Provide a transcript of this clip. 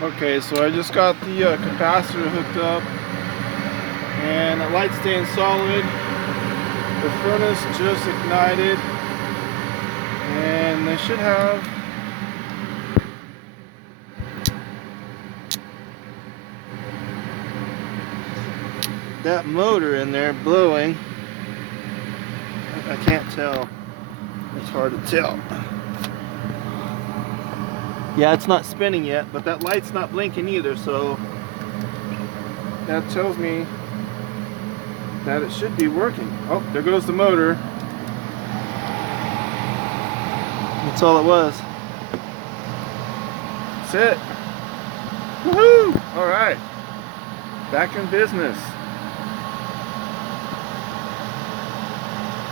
Okay, so I just got the capacitor hooked up and the light's staying solid. The furnace just ignited and they should have that motor in there blowing. I can't tell. It's hard to tell. Yeah, it's not spinning yet, but that light's not blinking either, so that tells me that it should be working. Oh, there goes the motor. That's all it was. That's it. Woohoo! All right, back in business.